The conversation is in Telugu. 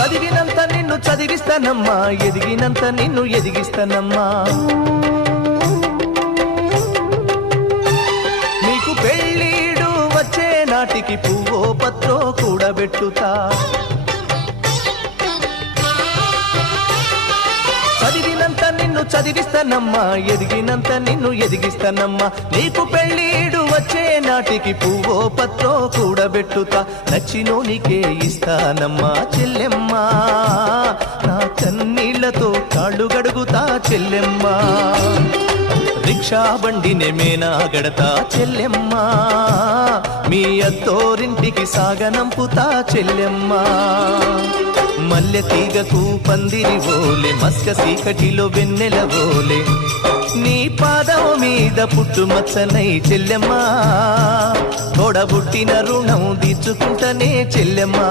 చదివినంత నిన్ను చదివిస్తానమ్మా, ఎదిగినంత నిన్ను ఎదిగిస్తానమ్మా. నీకు పెళ్ళీడు వచ్చే నాటికి పువ్వో పత్రో కూడబెట్టుతా. చదివినంత నిన్ను చదివిస్తానమ్మా, ఎదిగినంత నిన్ను ఎదిగిస్తానమ్మా. నీకు పెళ్ళీడు వచ్చే నాటికి పువ్వో పత్రో కూడబెట్టుతా. నచ్చినోనికే ఇస్తానమ్మా చెల్లెమ్మా, నా కన్నీళ్లతో కాళ్ళు గడుగుతా చెల్లెమ్మా. రిక్షా బండినే మేనా గడతా చెల్లెమ్మా, మీ అత్తోరింటికి సాగనంపుతా చెల్లెమ్మా. మల్లె తీగకు పందిరి ఓలే, మస్క సీకటిలో వెన్నెల ఓలే, నీ పాదం మీద పుట్టుమచ్చనై చెల్లెమ్మా. తోడబుట్టిన రుణం తీర్చుకుంటనే చెల్లెమ్మా.